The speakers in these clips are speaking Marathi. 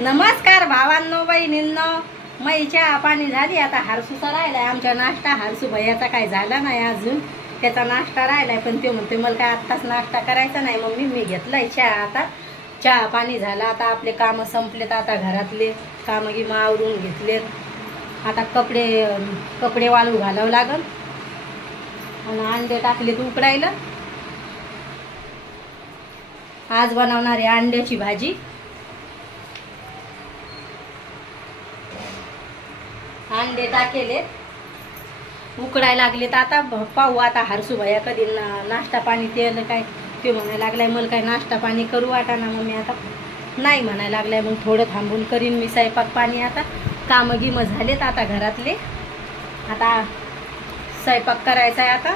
नमस्कार भावांनो बहिणींनो, मै चहा पाणी झाली. आता हारसूचा राहिलाय आमचा नाश्ता. हारसू भैयाचा काय झाला नाही अजून, त्याचा नाश्ता राहिलाय. पण ते म्हणते मला काय आत्ताच नाश्ता करायचा नाही मम्मी, मी घेतलाय चहा. आता चहा पाणी झाला, आता आपले कामं संपलेत. आता घरातले कामं गिमं आवरून घेतलेत. आता कपडे वाळू घालावं लागल. आणि अंडे टाकलेत उकडायला. आज बनवणार आहे अंड्याची भाजी. अंडे टाकेले उकडायला लागलेत. आता पाहू आता हारसू भैया कधी नाश्ता पाणी ते काय ते म्हणायला लागलाय मला काय नाश्ता पाणी करू वाटाना मम्मी. आता नाही म्हणायला लागलाय, मग थोडं थांबून करीन मी स्वयंपाक पाणी. आता कामं गिमं झालेत आता घरातले. आता स्वयंपाक करायचा आहे. आता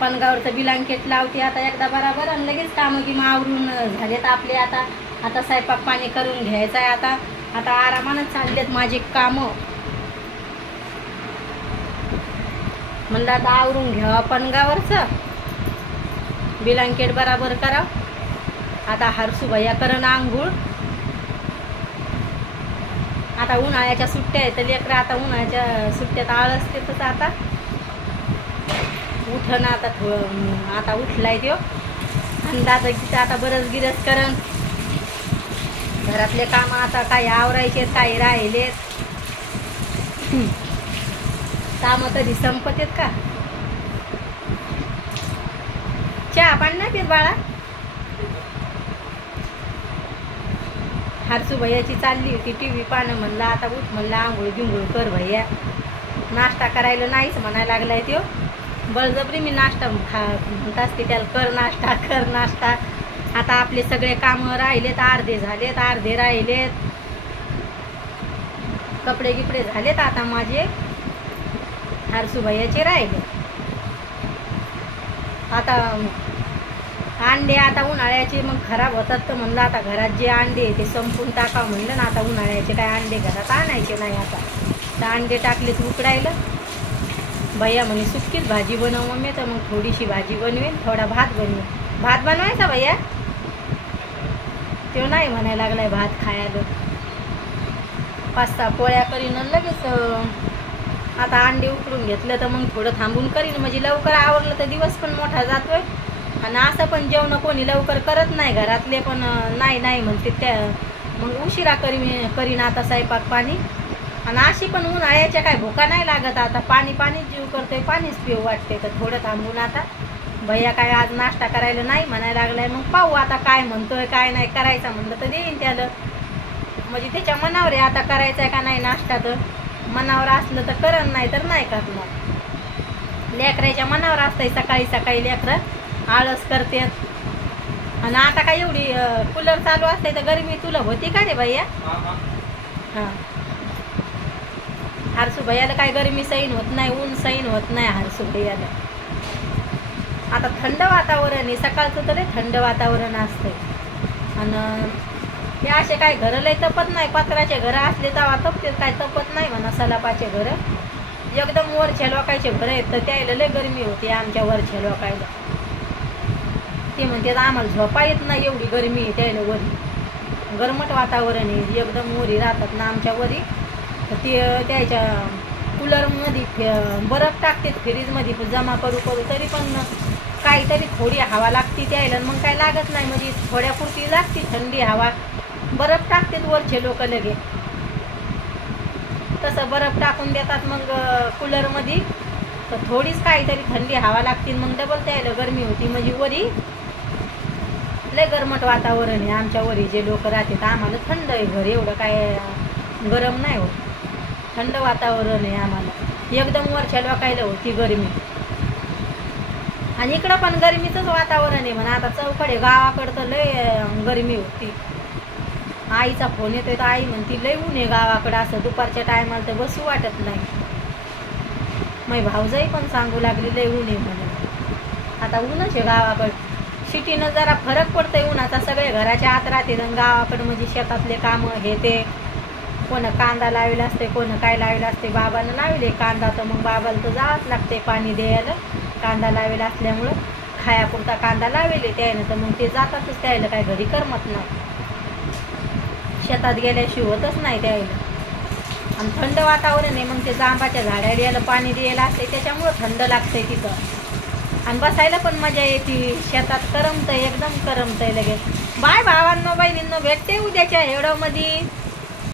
पणगावरचं ब्लँकेट लावते आता एकदा बराबर, आणि लगेच कामं गिमं आवरून झालेत आपले. आता स्वयंपाक पाणी करून घ्यायचं आहे. आता आरामानं चाललेत माझे कामं. म्हणलं आता आवरून घ्यावा पणगावरचं ब्लँकेट बराबर करा. आता हारसू भैया करण आंघोळ. आता उन्हाळ्याच्या सुट्ट्या आहेत, लेकरं आता उन्हाळ्याच्या सुट्ट्यात आळसतेच. आता उठण आता उठलाय त्यो. आणि दादा आता बरंच गिरस करण. घरातले काम आता काही आवरायचे, काही राहिलेत. कामं कधी संपतेत का? चहा पाणी नाही पित बाळा? हारसू भैयाची चालली होती टीव्ही पाहणं. म्हणलं आता उठ, म्हणलं आंघोळ गिंघोळ कर भैया. नाश्ता करायला नाहीच म्हणायला लागलाय त्यो. बळजबरी मी नाश्ता म्हणत असते त्याला, कर नाश्ता कर नाश्ता. आता आपले सगळे कामं राहिलेत, अर्धे झालेत अर्धे राहिलेत. कपडे गिपडे झालेत आता माझे, हारसू भैयाचे राहिले. आता अंडे आता उन्हाळ्याचे मग खराब होतात, तर म्हणलं आता घरात जे अंडे ते संपून टाकावं म्हणलं ना. आता उन्हाळ्याचे काय अंडे घरात आणायचे नाही. आता तर अंडे टाकलेत उकडायला. भैया म्हणे सुक्कीच भाजी बनव मम्मी, तर मग थोडीशी भाजी बनवेन, थोडा भात बनवेन. भात बनवायचा भैया? तो नाही म्हणायला लागलाय भात खायला. 5-6 पोळ्या करीन लगेच. आता अंडे उकडून घेतलं तर मग थोडं थांबून करीन, म्हणजे लवकर आवरलं तर दिवस पण मोठा जातोय. आणि असं पण जेवण कोणी लवकर करत नाही घरातले, पण नाही म्हणते त्या, मग उशिरा करीन आता स्वयंपाक पाणी. आणि अशी पण उन्हाळ्याच्या काय भुका नाही लागत. आता पाणीच जीव करतोय, पाणीच पिऊ वाटते. तर थोडं थांबून आता भैया काय आज नाश्ता करायला नाही म्हणायला लागलाय. मग पाहू आता काय म्हणतोय, काय नाही करायचा म्हणलं तर देईन त्याला. म्हणजे त्याच्या मनावर आहे आता करायचं आहे का नाही नाश्ता. तर मनावर असलं तर करण, नाही तर नाही करणार. लेकराच्या मनावर असतंय. सकाळी लेकरं आळस करतात. आणि आता काय एवढी कूलर चालू असते तर गरमी तुला होती का रे भैया? हां, हारसू भैयाला काय गरमी सहन होत नाही, ऊन सहन होत नाही हारसू भैयाला. आता थंड वातावरण आहे, सकाळचं तर थंड वातावरण असतंय. आणि हे असे काय घरं लय तपत नाही. पत्राचे घरं असले तेव्हा तपते, काय तपत नाही म्हणा. सलापाचे घरं एकदम वरच्या लोकांचे घरं आहेत, तर त्याला लय गरमी होती. आमच्या वरच्या लोकायला ते म्हणते आम्हाला झोपा येत नाही, एवढी गरमी आहे त्याला वरी. गरमट वातावरण आहे, एकदम वरी राहतात ना आमच्या वरी. तर ते त्याच्या कूलरमध्ये बरफ टाकते, फ्रीजमध्ये जमा करू तरी पण काहीतरी थोडी हवा लागते त्याला. मग काय लागत नाही, म्हणजे थोड्यापुरती लागते थंडी हवा. बरफ टाकतात वरचे लोक लगे, तसं बरफ टाकून देतात मग कूलरमध्ये. तर थोडीच काहीतरी थंडी हवा लागते, मग डबल त्याला गरमी होती. म्हणजे वरी लय गरमट वातावरण आहे आमच्या वरी जे लोक राहतात. आम्हाला थंड आहे घर, एवढं काय गरम नाही होत. थंड वातावरण आहे आम्हाला. एकदम वरच्या लोकायला होती गरमी. आणि इकडं पण गरमीचंच वातावरण आहे म्हणा. आता चौकडे गावाकडं तर लय गरमी होती. आईचा फोन येतोय तर आई म्हणती लय ऊन आहे गावाकडं, असं दुपारच्या टायमाला तर बसू वाटत नाही. माझी भाऊजाई पण सांगू लागली लय ऊन आहे म्हणून. आता ऊनच आहे गावाकडं. सिटीनं जरा फरक पडतोय उन्हाचा. सगळे घराच्या आत राहते. गावाकडं म्हणजे शेतातले कामं हे ते. कोण कांदा लावलेला असते, कोण काय लावलेलं असते. बाबानं लावले कांदा, तर मग बाबाला तर जावंच लागते पाणी द्यायला. कांदा लावलेला असल्यामुळं खायापुरता कांदा लावले त्यानं, तर मग ते जातातच. त्याला काय घरी करमत नाही. शेतात गेल्याशिवाय होतच नाही द्यायला. आणि थंड वातावरण आहे, मग ते जांबाच्या झाडाला याला पाणी द्यायला असते, त्याच्यामुळं थंड लागतंय तिथं. आणि बसायला पण मजा येते शेतात. करमतंय, एकदम करमतंय लगेच. बाय भावांनो बहिणींनो, भेटते उद्याच्या व्हिडिओमध्ये.